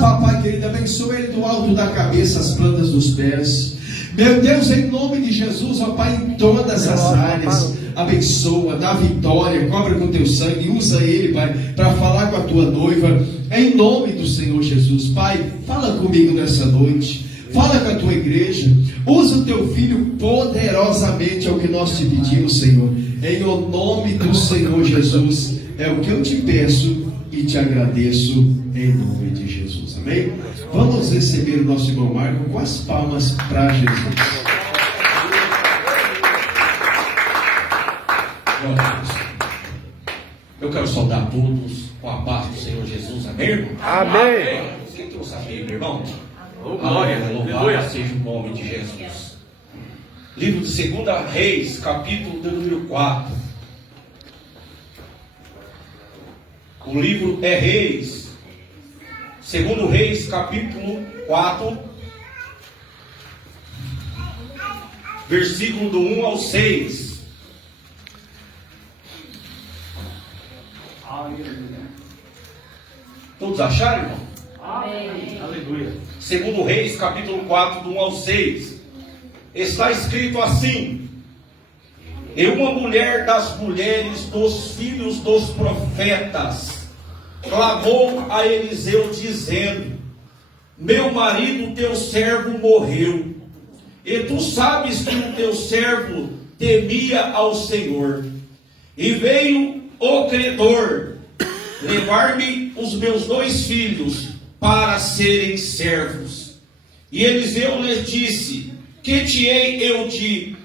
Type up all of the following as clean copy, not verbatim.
Papai querido, abençoa ele do alto da cabeça, as plantas dos pés. Meu Deus, em nome de Jesus, ó Pai, em todas as áreas, abençoa, dá vitória, cobre com teu sangue, usa ele, Pai, para falar com a tua noiva, em nome do Senhor Jesus. Pai, fala comigo nessa noite, fala com a tua igreja, usa o teu filho poderosamente, é o que nós te pedimos, Senhor, em o nome do Senhor Jesus, é o que eu te peço e te agradeço, em nome de Jesus, amém? Vamos receber o nosso irmão Marco com as palmas para Jesus. Eu quero saudar a todos com a paz do Senhor Jesus, amém, irmão? Amém. Quem trouxe a Bíblia, irmão? Glória, louvado seja o nome de Jesus. Livro de 2 Reis, capítulo de número 4. O livro é Reis, 2 Reis, capítulo 4, versículo do 1 ao 6. Todos acharam, irmão? Amém. Aleluia. 2 Reis, capítulo 4, do 1 ao 6. Está escrito assim: E uma mulher das mulheres dos filhos dos profetas clamou a Eliseu, dizendo: Meu marido, teu servo, morreu, e tu sabes que o teu servo temia ao Senhor. E veio o credor levar-me os meus 2 filhos para serem servos. E Eliseu lhe disse: Que te hei eu de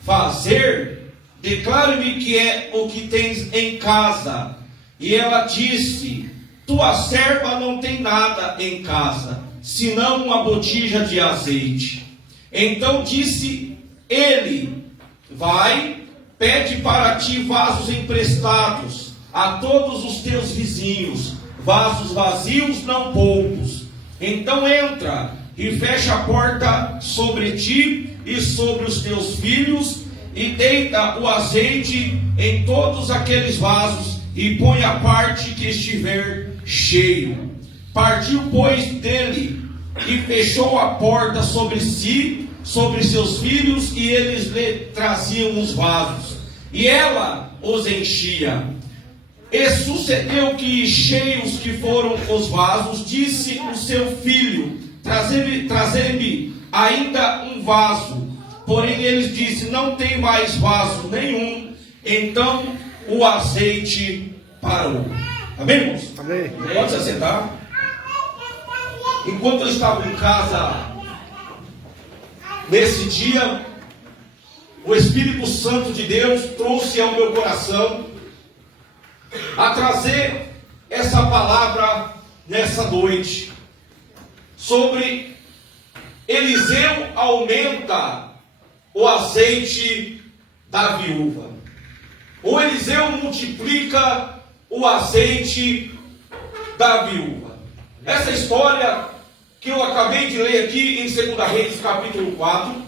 fazer? Declare-me que é o que tens em casa. E ela disse: Tua serva não tem nada em casa, senão uma botija de azeite. Então disse ele: Vai, pede para ti vasos emprestados a todos os teus vizinhos, vasos vazios, não poucos. Então entra e fecha a porta sobre ti e sobre os teus filhos, e deita o azeite em todos aqueles vasos, e põe a parte que estiver cheio. Partiu, pois, dele, e fechou a porta sobre si, sobre seus filhos, e eles lhe traziam os vasos, e ela os enchia. E sucedeu que, cheios que foram os vasos, disse o seu filho: Trazei-me ainda um vaso. Porém ele disse: Não tem mais vaso nenhum. Então o azeite parou. Amém, irmãos? Amém. Pode se assentar. Enquanto eu estava em casa, nesse dia, o Espírito Santo de Deus trouxe ao meu coração a trazer essa palavra nessa noite, sobre Eliseu aumenta o azeite da viúva. O Eliseu multiplica o azeite da viúva. Essa história que eu acabei de ler aqui em 2 Reis, capítulo 4,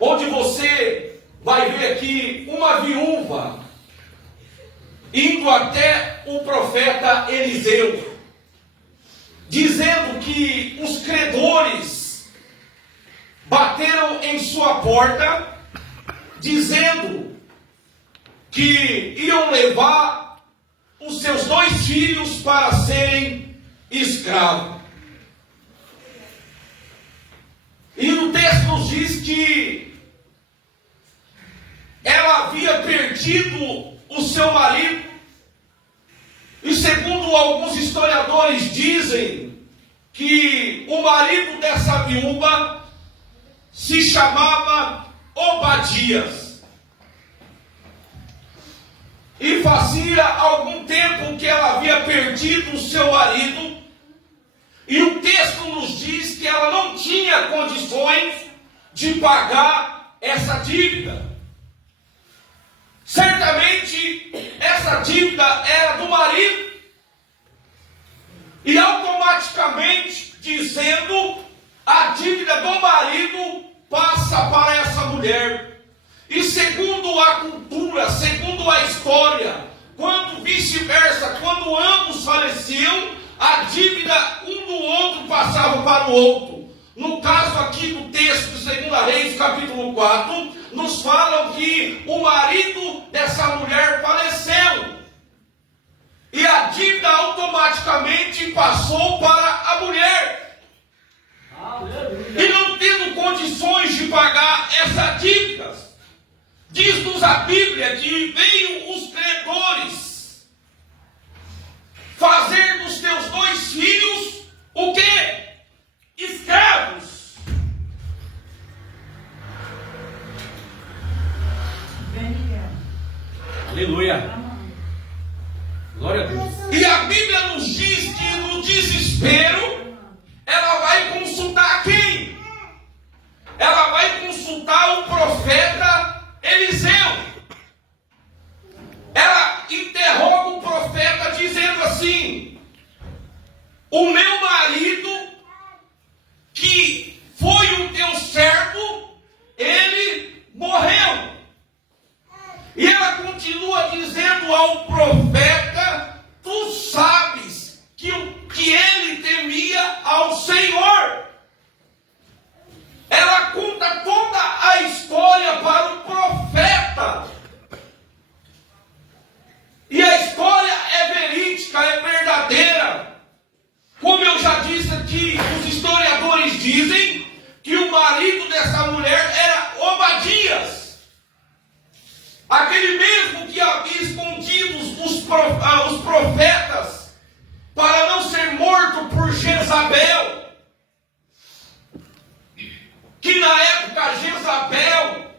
onde você vai ver aqui uma viúva indo até o profeta Eliseu, dizendo que os credores bateram em sua porta, dizendo que iam levar os seus 2 filhos para serem escravos. E no texto nos diz que ela havia perdido o seu marido, e segundo alguns historiadores dizem que o marido dessa viúva se chamava Obadias, e fazia algum tempo que ela havia perdido o seu marido, e o texto nos diz que ela não tinha condições de pagar essa dívida. Certamente essa dívida era do marido, e automaticamente, dizendo, a dívida do marido passa para essa mulher. E segundo a cultura, segundo a história, quando vice-versa, quando ambos faleciam, a dívida, para o outro. No caso aqui do texto de 2 Reis, capítulo 4, nos falam que o marido dessa mulher faleceu. E a dívida automaticamente passou para a mulher. E não tendo condições de pagar essa dívida, diz-nos a Bíblia que veio os credores fazer dos teus 2 filhos o quê? Escravos. Aleluia. Glória a Deus. E a Bíblia nos diz que no desespero ela vai consultar quem? Ela vai consultar o profeta Eliseu. Ela interroga o profeta dizendo assim: o meu marido, que foi o teu servo, ele morreu. E ela continua dizendo ao profeta: tu sabes que ele temia ao Senhor. Ela conta toda a história para o profeta. E a história é verídica, é verdadeira. Como eu já disse aqui, os historiadores dizem que o marido dessa mulher era Obadias, aquele mesmo que havia escondido os profetas para não ser morto por Jezabel. Que na época Jezabel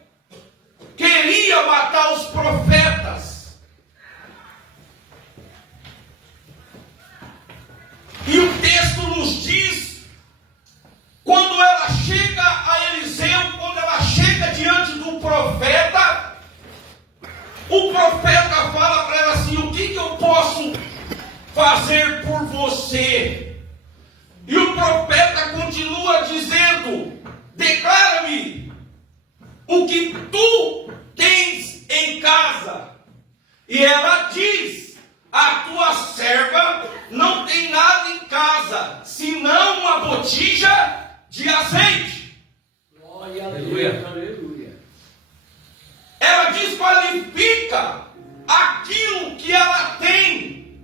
queria matar os profetas. E o texto nos diz, quando ela chega a Eliseu, quando ela chega diante do profeta, o profeta fala para ela assim: o que eu posso fazer por você? E o profeta continua dizendo: declara-me o que tu tens em casa. E ela diz: a tua serva não tem nada em casa, senão uma botija de azeite. Aleluia. Ela desqualifica aquilo que ela tem.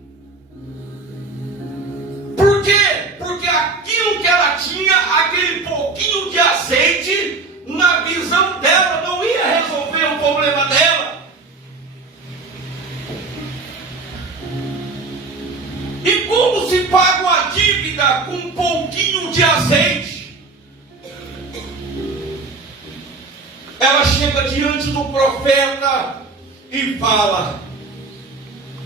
Por quê? Porque aquilo que ela tinha, aquele pouquinho de azeite, na visão dela não ia resolver o problema dela. E como se paga uma dívida com um pouquinho de azeite? Ela chega diante do profeta e fala: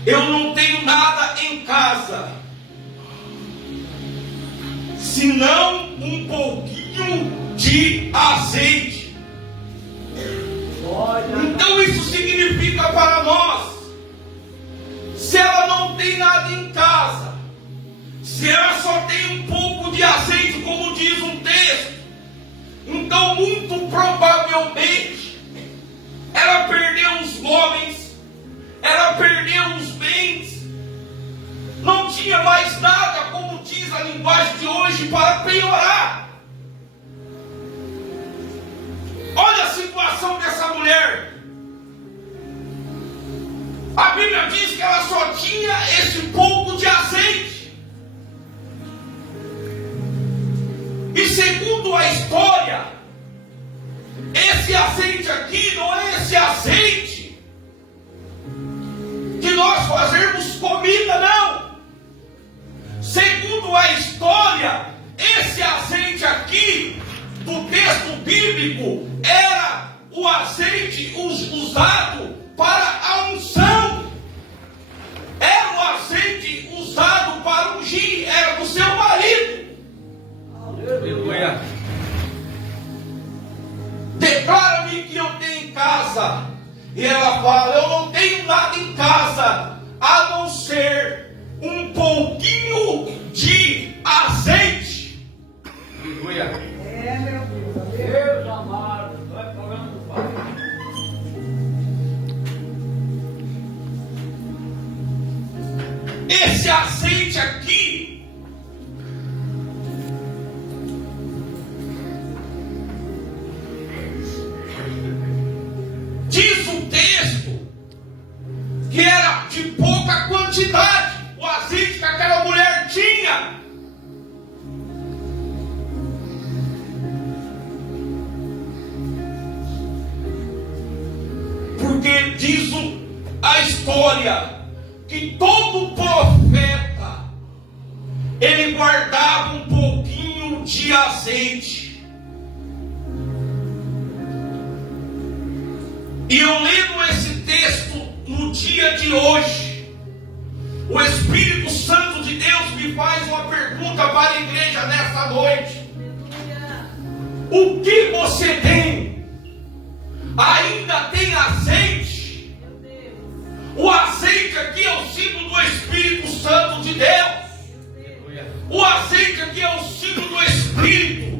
eu não tenho nada em casa, senão um pouquinho de azeite. Então isso significa para nós, se ela não tem nada em casa, se ela só tem um pouco de azeite, como diz um texto, então muito provavelmente ela perdeu os móveis, ela perdeu os bens, não tinha mais nada, como diz a linguagem de hoje, para piorar. Olha a situação dessa mulher. A Bíblia diz que ela só tinha esse pouco de azeite. E segundo a história, esse azeite aqui não é esse azeite que nós fazemos comida, não. Segundo a história, esse azeite aqui do texto bíblico era o azeite usado para a unção. Era o azeite usado para ungir, era do seu marido. Aleluia. Declara-me que eu tenho em casa. E ela fala: eu não tenho nada em casa, a não ser um pouquinho de azeite. Aleluia. É, meu Deus. Deus amado, vai falando, Pai. Esse azeite aqui quantidade, o azeite que aquela mulher tinha. Porque diz a história que todo profeta ele guardava um pouquinho de azeite. E eu lendo esse texto no dia de hoje, o Espírito Santo de Deus me faz uma pergunta para a igreja nesta noite: o que você tem? Ainda tem azeite? O azeite aqui é o símbolo do Espírito Santo de Deus. O azeite aqui é o símbolo do Espírito.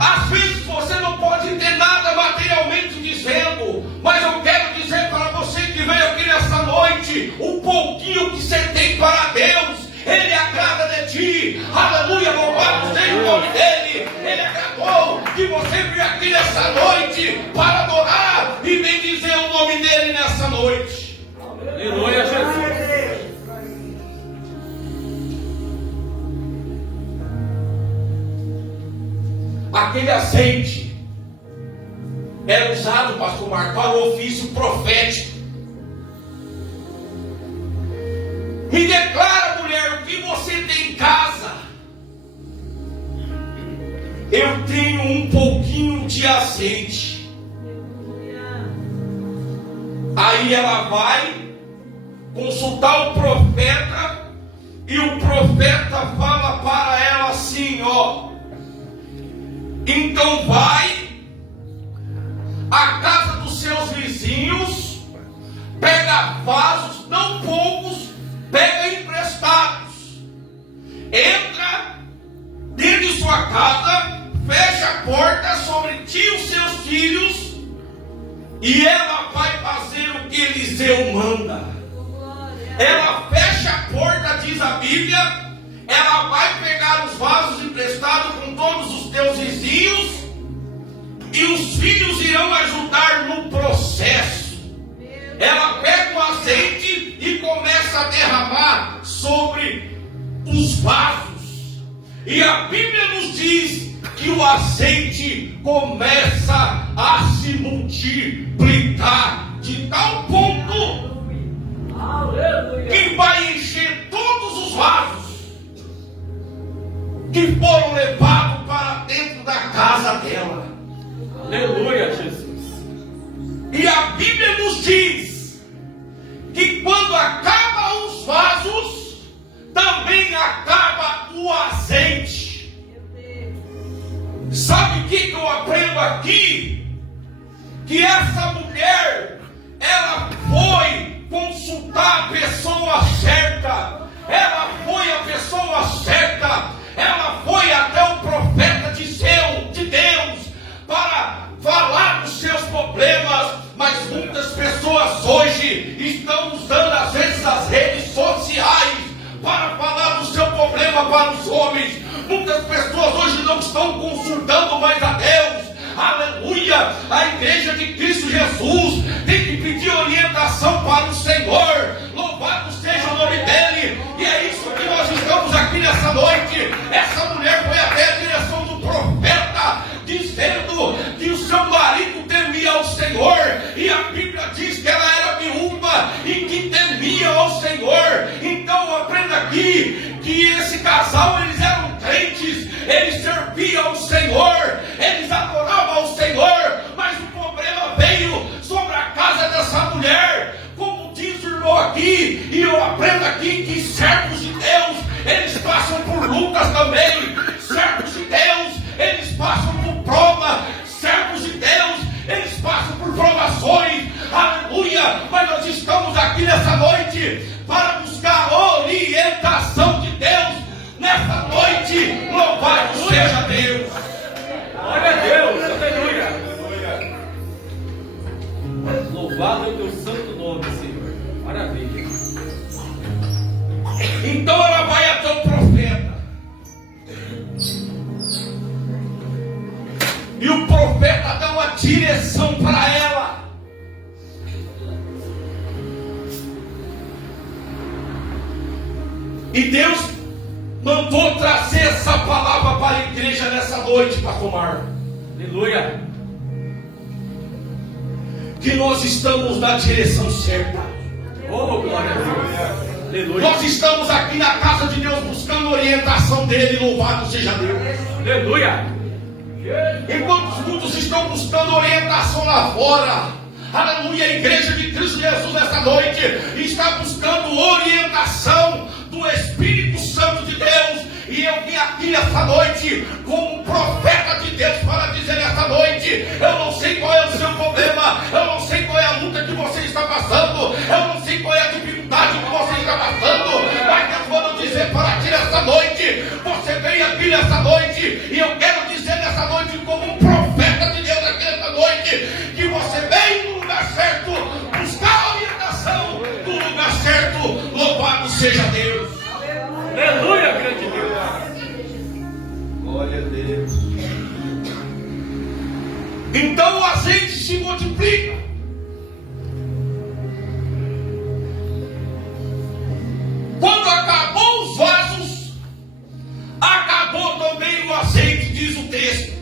Às vezes você não pode ter nada materialmente dizendo, mas eu quero dizer para você que veio aqui nessa noite, o pouquinho que você tem para Deus, Ele agrada de ti. Aleluia, louvado seja o nome dEle. Ele agradou que você veio aqui nessa noite para adorar e bendizer o nome dEle nessa noite. Aleluia, Jesus. Aquele azeite era usado, pastor Marco, para o ofício profético. Me declara, mulher, o que você tem em casa? Eu tenho um pouquinho de azeite. Aí ela vai consultar o profeta, e o profeta fala para ela assim, ó: então vai à casa dos seus vizinhos, pega vasos, não poucos, pega emprestados, entra dentro de sua casa, fecha a porta sobre ti e os seus filhos, e ela vai fazer o que Eliseu manda. Ela fecha a porta, diz a Bíblia, ela vai pegar os vasos emprestados com todos os teus vizinhos, e os filhos irão ajudar no processo. Ela pega o azeite e começa a derramar sobre os vasos. E a Bíblia nos diz que o azeite começa a se multiplicar de tal ponto que vai encher todos os vasos que foram levados para dentro da casa dela. Aleluia, Jesus. E a Bíblia nos diz que quando acaba os vasos, também acaba o azeite. Sabe o que eu aprendo aqui? Que essa mulher, ela foi consultar a pessoa certa. Ela foi a pessoa certa. Ela foi até o profeta de Deus para falar dos seus problemas. Mas muitas pessoas hoje estão usando às vezes as redes sociais para falar do seu problema para os homens. Muitas pessoas hoje não estão consultando mais a Deus. Aleluia! A igreja de Cristo Jesus tem que pedir orientação para o Senhor. Louvado seja o nome dEle. E é isso que nós estamos aqui nessa noite. Essa mulher foi até a direção do profeta, dizendo que o seu marido temia ao Senhor. E a Bíblia diz que ela era viúva e que temia ao Senhor. Então aprenda aqui que esse casal, eles eram crentes, eles serviam ao Senhor, eles adoravam ao Senhor, mas o problema veio sobre a casa dessa mulher. Como diz o irmão aqui, e eu aprendo aqui que servos de Deus, eles passam por lutas também. Servos de Deus, eles passam por prova. Servos de Deus, eles passam por provações. Aleluia! Mas nós estamos aqui nessa noite para buscar orientação de Deus. Nessa noite, louvado seja Deus. Glória a Deus, aleluia. Louvado é o teu santo nome, Senhor. Maravilha. Então ela vai até o profeta. E o profeta dá uma direção para ela. E Deus mandou trazer essa palavra para a igreja nessa noite, Pastor Marco. Aleluia. Que nós estamos na direção certa. Oh, glória a Deus. Aleluia. Nós estamos aqui na casa de Deus buscando orientação dele. Louvado seja Deus. Aleluia. Enquanto muitos estão buscando orientação lá fora, aleluia, a igreja de Cristo Jesus nessa noite está buscando orientação do Espírito Santo de Deus. E eu vim aqui nessa noite como profeta de Deus para dizer nessa noite: eu não sei qual é o seu problema, eu não sei qual é a luta que você está passando, eu não sei qual é a dificuldade que você está passando, mas Deus manda dizer para ti nessa noite: você veio aqui nessa noite, e eu quero dizer nessa noite como um profeta de Deus aqui nessa noite, que você veio no lugar certo, buscar a orientação do lugar certo. Louvado seja Deus. Aleluia, grande Deus. Glória a Deus. Então o azeite se multiplica. Quando acabou os vasos, acabou também o azeite, diz o texto.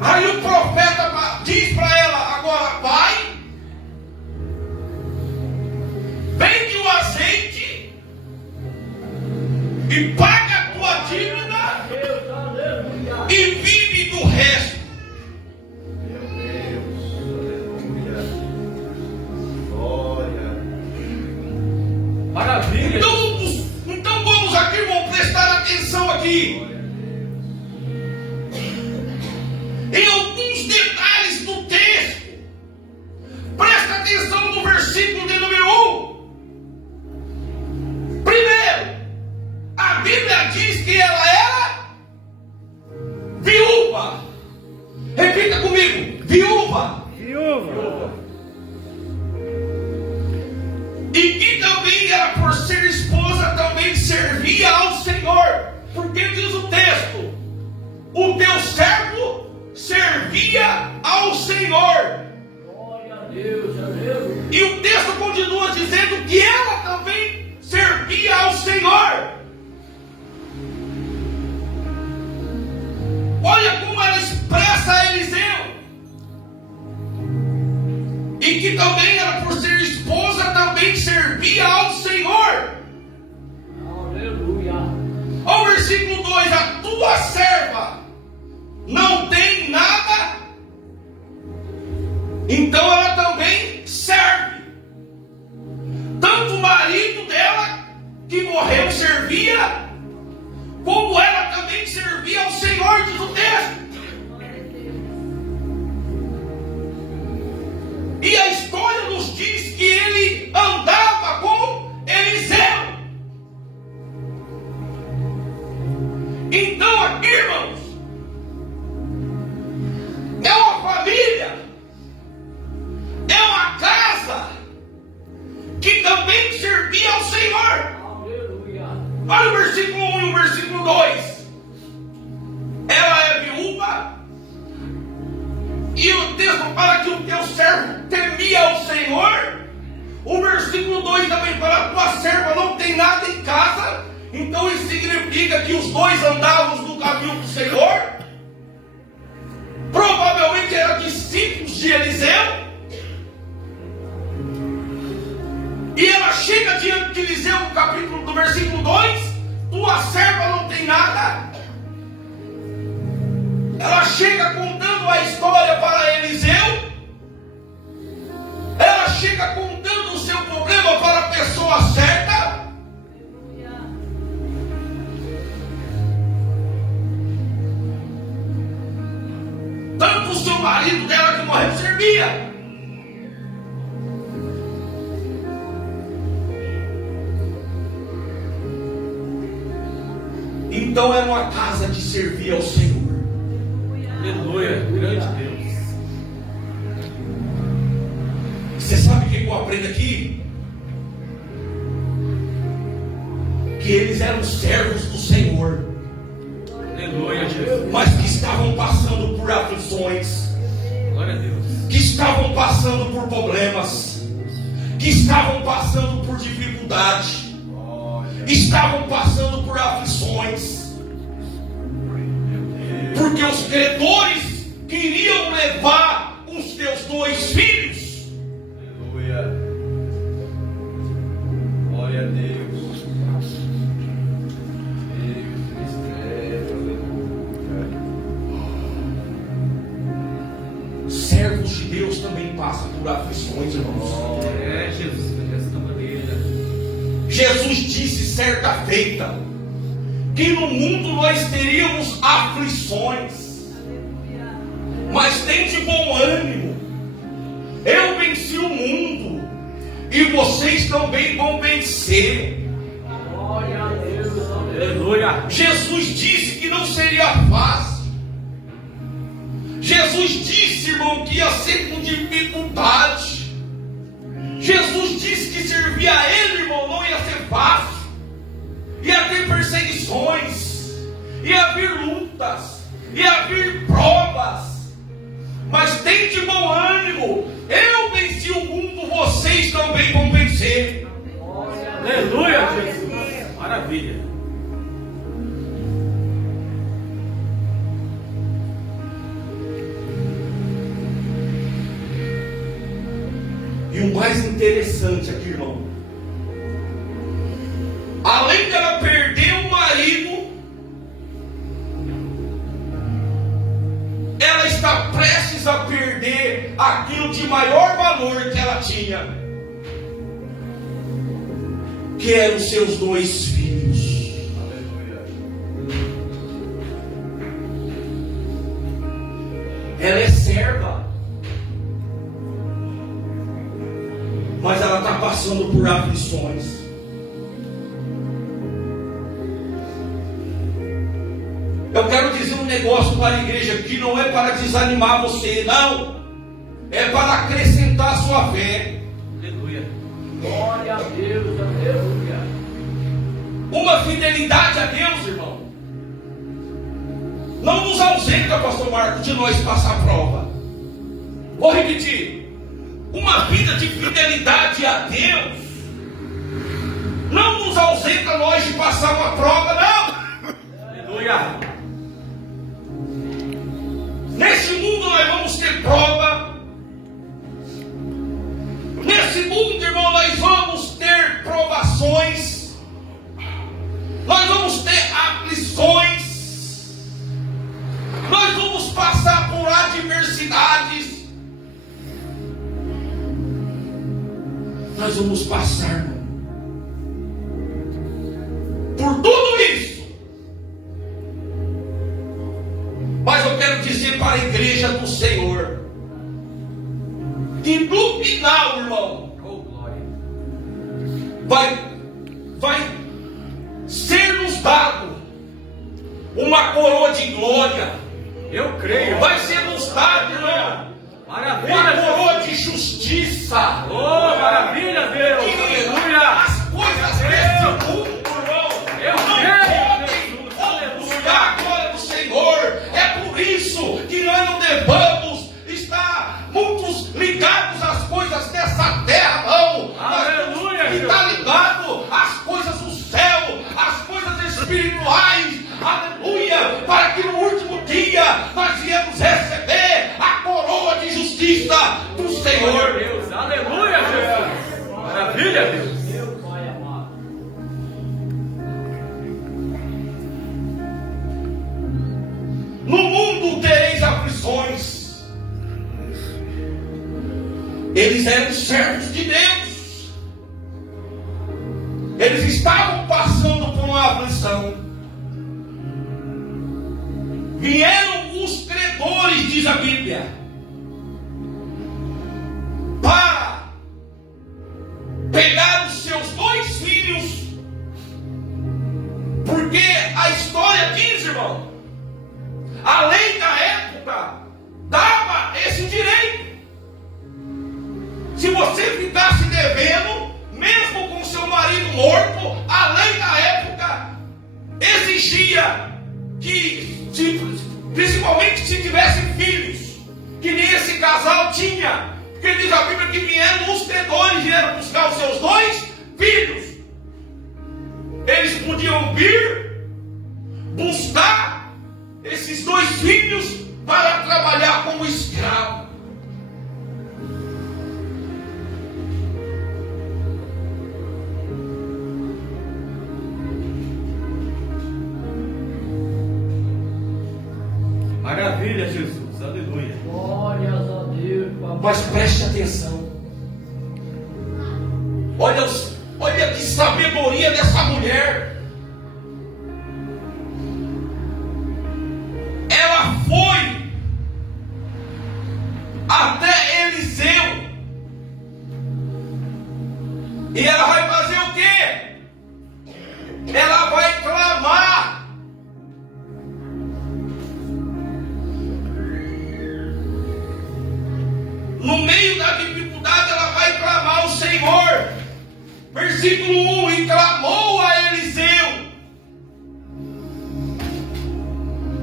Aí o profeta diz para ela: agora vai, vende o azeite e paga a tua dívida e vive do resto. Meu Deus. Aleluia. Glória. Maravilha. Então vamos aqui, irmão, prestar atenção aqui em alguns detalhes do texto. Presta atenção no versículo de número 1. Primeiro, a Bíblia diz que ela era viúva. Repita comigo: viúva. Viúva. E que também era, por ser esposa, também servia ao Senhor. Porque diz o texto: o teu servo servia ao Senhor. Glória a Deus, aleluia. E o texto continua dizendo que ela também servia ao Senhor. Olha como ela expressa a Eliseu. E que também ela, por ser esposa, também servia ao Senhor. Aleluia. Ao versículo 2: a tua serva não tem nada, então ela também serve. Tanto o marido dela, que morreu, servia, como ela também servia ao Senhor, diz o texto. E a história nos diz que ele andava com Eliseu. Então aqui, irmãos, é uma família, é uma casa que também servia ao Senhor. Aleluia. Olha o versículo 1 e o versículo 2. Ela é viúva, e o texto fala que o teu servo temia ao Senhor. O versículo 2 também fala: a tua serva não tem nada em casa. Então isso significa que os dois andavam no caminho do Senhor. Provavelmente eram discípulos de Eliseu. E ela chega diante de Eliseu no capítulo do versículo 2: tua serva não tem nada. Ela chega contando a história para Eliseu. Ela chega contando o seu problema para a pessoa certa. Tanto o seu marido dela que morreu servia. Então era uma casa de servir ao Senhor. Aleluia, grande Deus. Você sabe o que eu aprendo aqui? Que eles eram servos do Senhor, Aleluia, Jesus. mas que estavam passando por aflições, Glória a Deus. que estavam passando por problemas, que estavam passando por dificuldade. estavam passando por aflições, porque os credores queriam levar os teus 2 filhos. Aleluia. Glória a Deus. Servos de Deus também passam por aflições, irmãos. É, Jesus, dessa maneira. Jesus disse certa feita que no mundo nós teríamos aflições, mas tem de bom ânimo. Eu venci o mundo e vocês também vão vencer. Glória a Deus, aleluia. Jesus disse que não seria fácil. Jesus disse, irmão, que ia ser com dificuldade. Jesus disse que servir a Ele, irmão, não ia ser fácil. Ia ter perseguições, ia vir lutas, ia vir provas. Mas tem de bom ânimo. Eu venci o mundo, vocês também vão vencer. Aleluia, Jesus. Maravilha. E o mais interessante aqui, irmão, além dela perder o marido, ela está prestes a perder aquilo de maior valor que ela tinha, que eram os seus 2 filhos. Aleluia. Ela é serva, mas ela está passando por aflições. Eu quero dizer um negócio para a igreja aqui, não é para desanimar você, não. É para acrescentar a sua fé. Aleluia. Glória a Deus, aleluia. Uma fidelidade a Deus, irmão, não nos ausenta, pastor Marcos, de nós passar a prova. Vou repetir. Uma vida de fidelidade a Deus não nos ausenta nós de passar uma prova, não. Aleluia. Nesse mundo nós vamos ter prova. Nesse mundo, irmão, nós vamos ter provações. Nós vamos ter aflições. Nós vamos passar por adversidades. Nós vamos passar por tudo isso. Mas eu quero dizer para a igreja do Senhor que no final, irmão, Oh, glória. vai ser nos dado uma coroa de glória. Eu creio. Vai ser nos dado, irmão, uma Maravilha. coroa de justiça. Oh, maravilha, Deus. Que Aleluia. as coisas desse mundo, irmão, Eu não creio, podem Jesus. ofuscar a glória do Senhor. É por isso que nós não devamos estar muitos ligados às coisas dessa terra, não. Aleluia, Nós temos que estar ligado às coisas do céu, às coisas espirituais. Aleluia, para que no último dia nós viemos receber a coroa de justiça do Glória a Senhor. Deus. Aleluia, Jesus. Maravilha, Deus. No mundo tereis aflições. Eles eram servos de Deus. Eles estavam passando por uma aflição. Vieram os credores, diz a Bíblia, para pegar os seus 2 filhos. Porque a história diz, irmão, a lei da época dava esse direito. Se você ficasse devendo, mesmo com seu marido morto, a lei da época exigia que, principalmente se tivesse filhos, que nem esse casal tinha, porque diz a Bíblia que vieram os credores, vieram buscar os seus 2 filhos. eles podiam vir buscar esses 2 filhos para trabalhar como escravo. Maravilha, Jesus. Aleluia. Glórias a Deus, papai. Mas preste atenção. Olha que sabedoria dessa mulher. Ela foi até Eliseu. E ela vai fazer o quê? Ela vai clamar. No meio da dificuldade, ela vai clamar ao Senhor. Versículo 1: e clamou a Eliseu.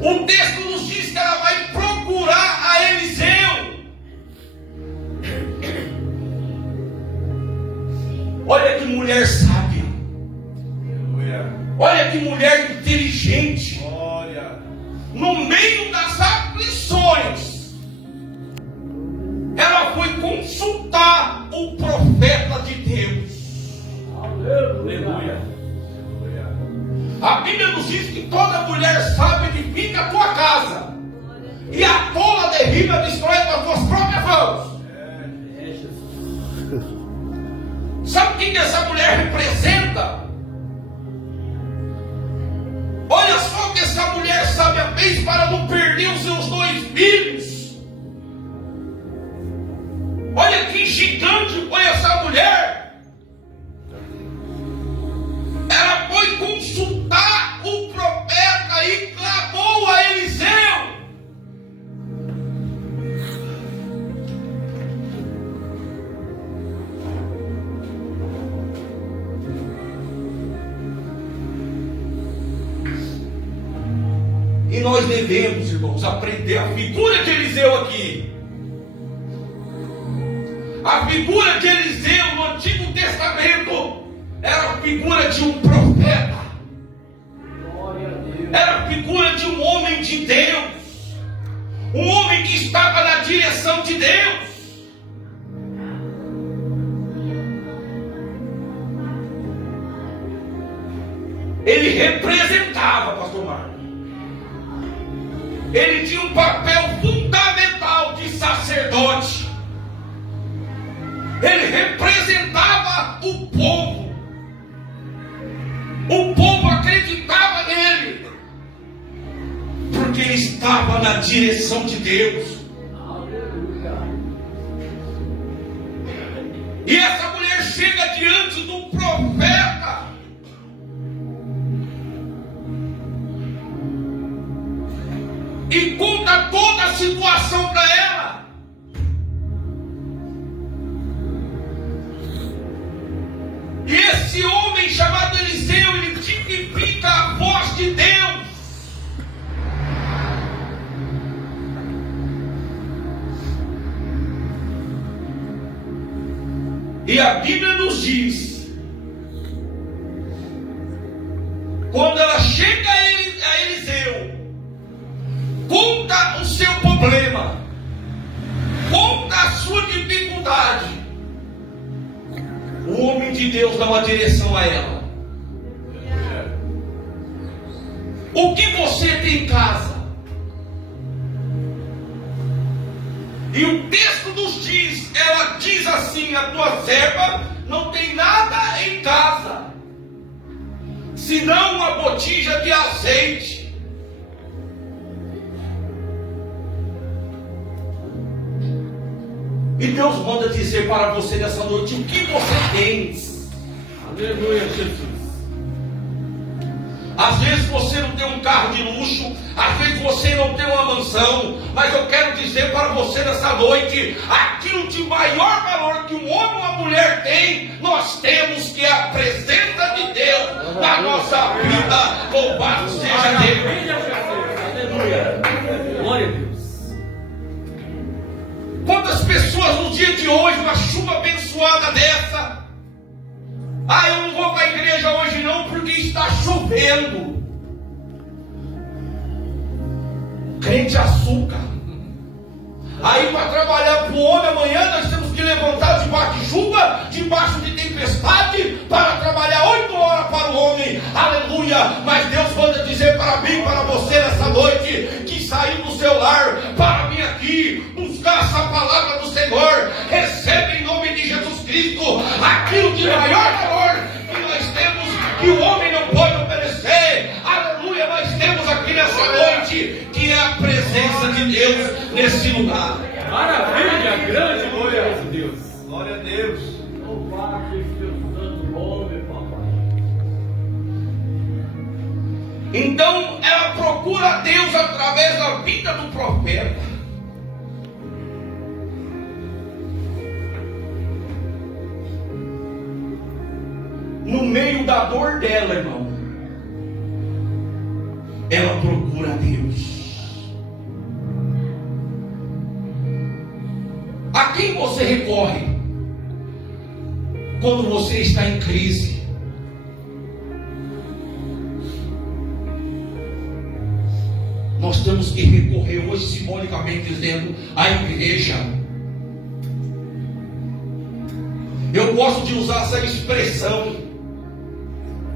O texto nos diz que ela vai procurar a Eliseu. Olha que mulher sábia. Aleluia. Olha que mulher inteligente. Glória. No meio das aflições, ela foi consultar o profeta de Deus. Aleluia. A Bíblia nos diz que toda mulher sábia edifica a tua casa, e a tola derriba e destrói com as tuas próprias mãos. É, Jesus. Sabe o que essa mulher representa? Olha só o que essa mulher sábia fez para não perder os seus 2 filhos. Olha que gigante foi essa mulher. Ela foi consultar o profeta e clamou a Eliseu. E nós devemos, irmãos, aprender a figura de Eliseu aqui. A figura de Eliseu no Antigo Testamento era a figura de um profeta. Glória a Deus. Era a figura de um homem de Deus. Um homem que estava na direção de Deus. Ele representava, pastor Marcos. Ele tinha um papel fundamental de sacerdote. Ele representava o povo. O povo acreditava nele, porque ele estava na direção de Deus. Aleluia. E essa mulher chega diante do profeta. E conta toda a situação para ela. E esse homem chamado Eliseu, ele tipifica a voz de Deus. E a Bíblia nos diz, quando ela chega a Eliseu, conta o seu problema, conta a sua dificuldade, o homem de Deus dá uma direção a ela. O que você tem em casa? E o texto nos diz, ela diz assim: a tua serva não tem nada em casa, senão uma botija de azeite. E Deus manda dizer para você nessa noite: o que você tem? Aleluia, Jesus. Às vezes você não tem um carro de luxo, às vezes você não tem uma mansão, mas eu quero dizer para você nessa noite: aquilo de maior valor que um homem ou uma mulher tem, nós temos, que é a presença de Deus na nossa vida. Louvado seja Deus. Maravilha, Jesus. Aleluia. Glória a Deus. Quantas pessoas no dia de hoje, uma chuva abençoada dessa, Ah, eu não vou para a igreja hoje não porque está chovendo. Crente açúcar. Aí para trabalhar para o homem amanhã nós temos que levantar debaixo de chuva, debaixo de tempestade, para trabalhar 8 horas para o homem. Aleluia! Mas Deus manda dizer para mim, para você nessa noite, que saiu do seu lar para vir aqui buscar essa palavra do Senhor. Recebe em nome de Jesus Cristo aquilo de maior valor que nós temos, que o homem não pode oferecer. Aleluia! Nós temos aqui nessa noite, que é a presença de Deus nesse lugar. Maravilha, grande glória a Deus. Glória a Deus. Louvado seja o santo nome, papai. Então ela procura Deus através da vida do profeta. No meio da dor dela, irmão, ela procura Deus. A quem você recorre quando você está em crise? Nós temos que recorrer hoje, simbolicamente dizendo, à igreja. Eu gosto de usar essa expressão,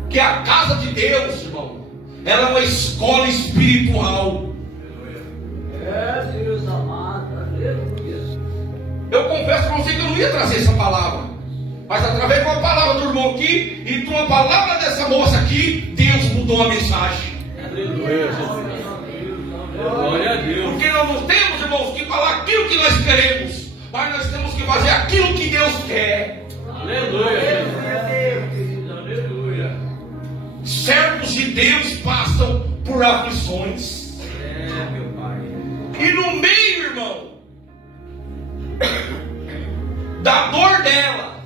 que a casa de Deus, irmão, ela é uma escola espiritual. É, Deus amado, aleluia. Eu confesso para você que eu não ia trazer essa palavra, mas através de uma palavra do irmão aqui e de uma palavra dessa moça aqui, Deus mudou a mensagem. Aleluia, Jesus. Glória a Deus. Porque nós não temos, irmãos, que falar aquilo que nós queremos, mas nós temos que fazer aquilo que Deus quer. Aleluia, Jesus. Aleluia. Servos de Deus passam por aflições. É, meu Pai. E no meio, irmão, da dor dela.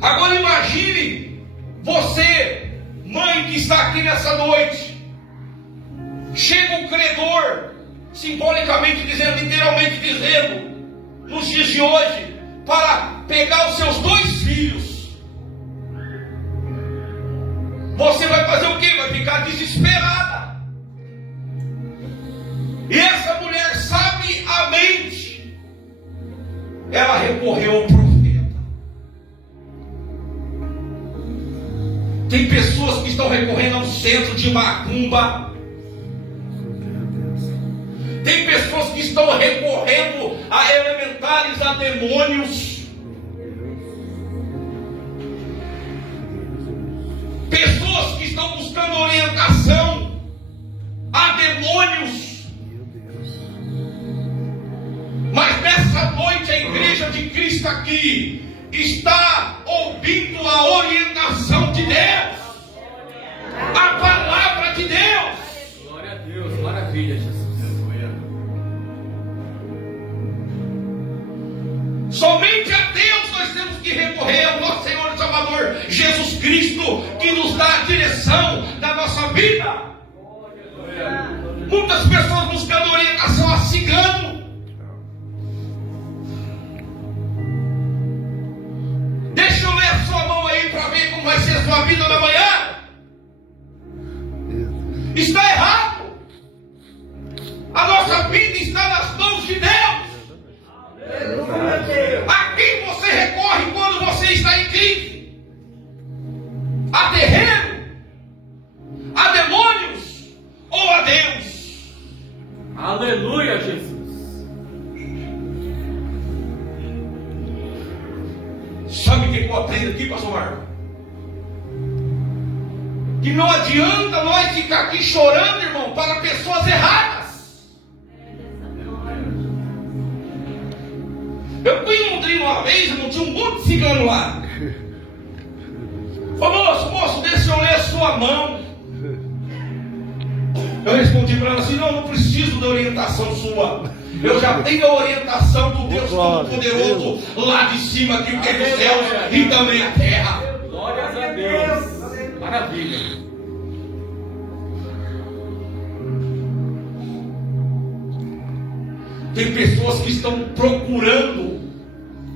Agora imagine você, mãe que está aqui nessa noite. Chega o credor, simbolicamente dizendo, literalmente dizendo, nos dias de hoje, para pegar os seus 2 filhos. Você vai fazer o quê? Vai ficar desesperada. E essa mulher sabiamente, ela recorreu ao profeta. Tem pessoas que estão recorrendo ao centro de macumba. Tem pessoas que estão recorrendo a elementares, a demônios. Pessoas que estão buscando orientação a demônios. Mas nessa noite a igreja de Cristo aqui está ouvindo a orientação de Deus, a palavra de Deus. Glória a Deus. Maravilha, Jesus. Somente a Deus nós temos que recorrer, ao nosso Senhor e Salvador Jesus Cristo, que nos dá a direção da nossa vida. Muitas pessoas buscando orientação a cigano. Deixa eu ler a sua mão aí para ver como vai ser a sua vida na manhã. Está errado. A nossa vida está nas mãos de Deus. A quem você recorre quando você está em crise? A terreno? A demônios? Ou a Deus? Aleluia, Jesus. Sabe o que eu aprendo aqui, pastor Marco? Que não adianta nós ficar aqui chorando, irmão, para pessoas erradas. Eu fui em Londrina uma vez, irmão, tinha um monte de cigano lá. Falou, moço, deixa eu ler a sua mão. Eu respondi para ela assim, não preciso da orientação sua. Eu já tenho a orientação do Deus Todo-Poderoso lá de cima, que é dos céus e também a terra. Glórias a Deus. Maravilha. Tem pessoas que estão procurando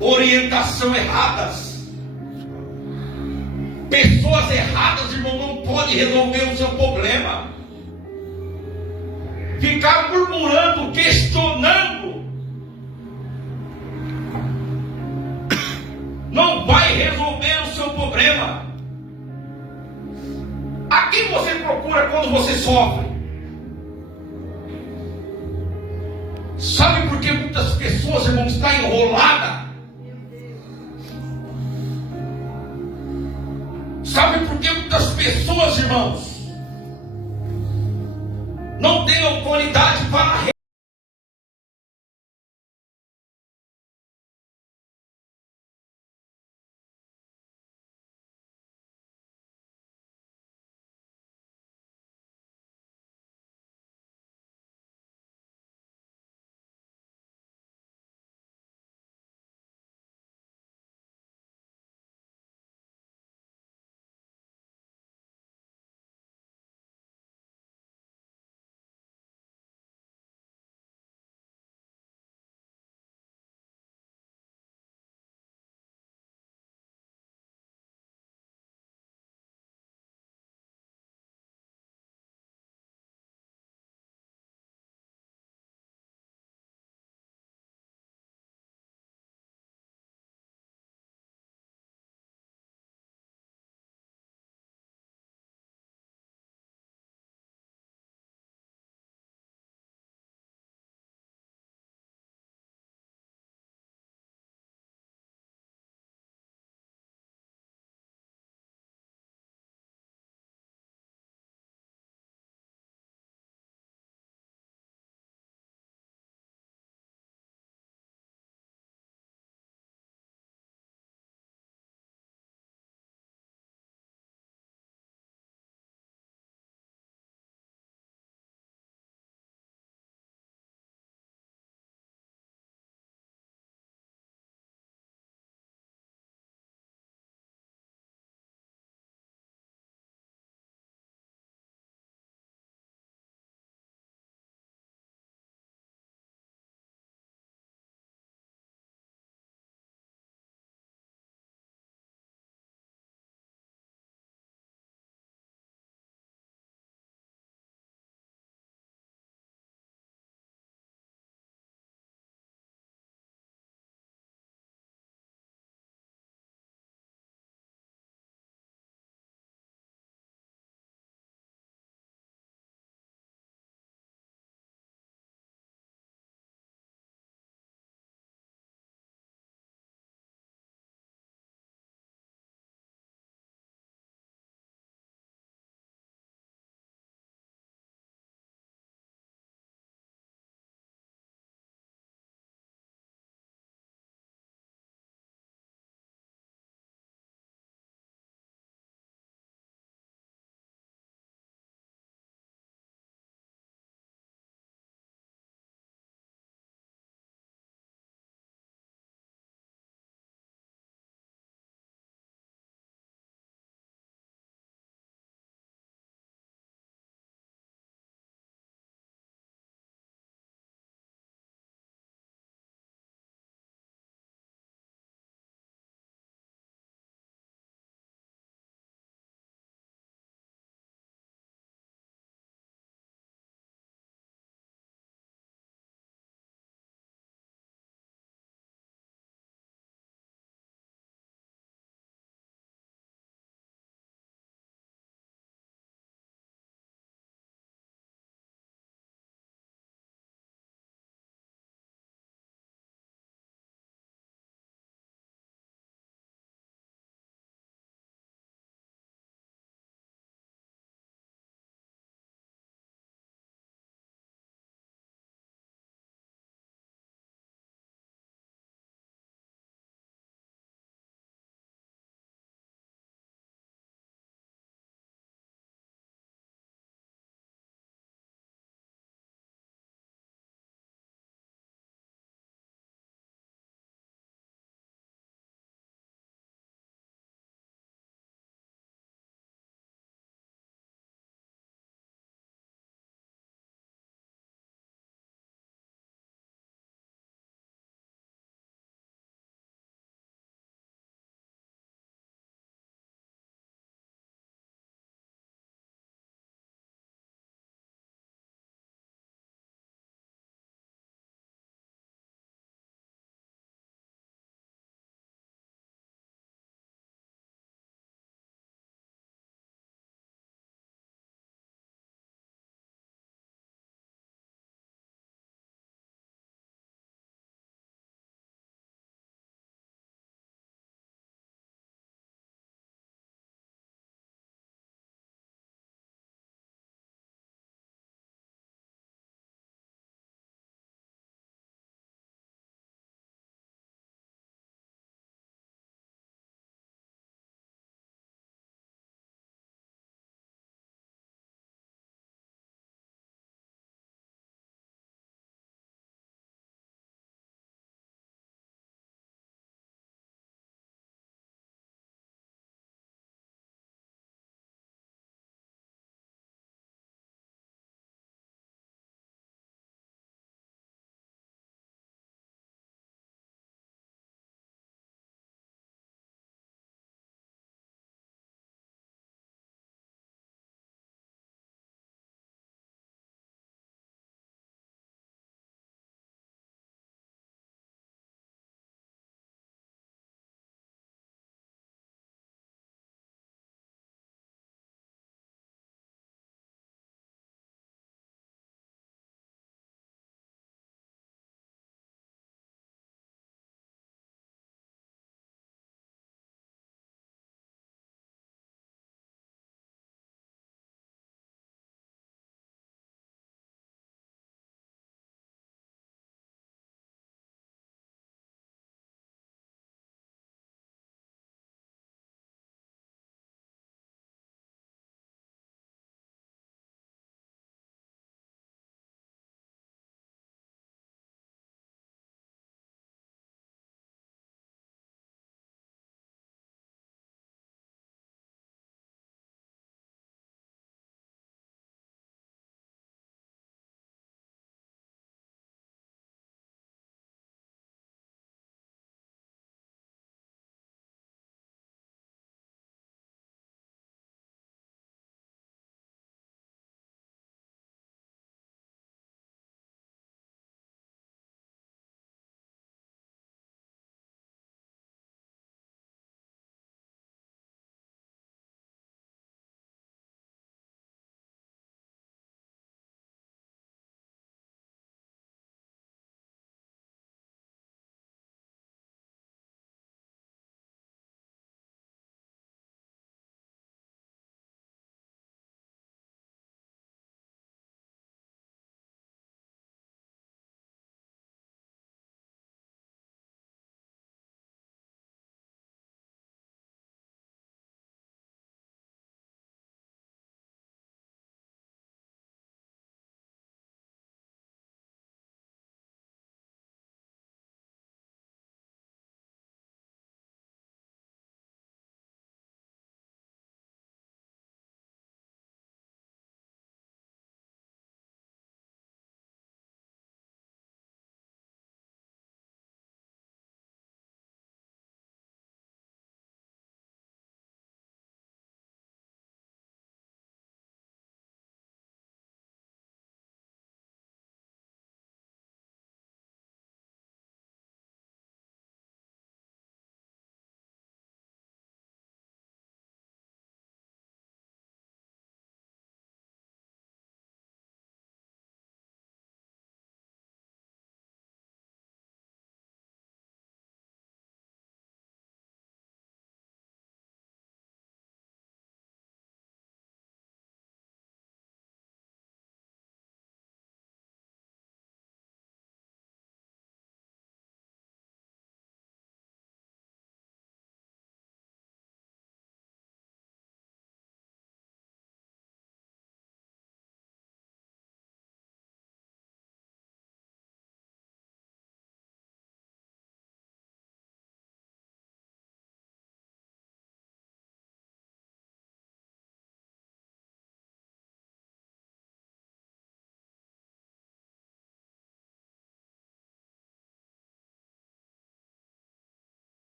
orientação erradas. Pessoas erradas, irmão, não pode resolver o seu problema. Ficar murmurando, questionando, não vai resolver o seu problema. A quem você procura quando você sofre? Sabe por que muitas pessoas, irmão, estão enroladas? Sabe por que muitas pessoas, irmãos, não têm autoridade para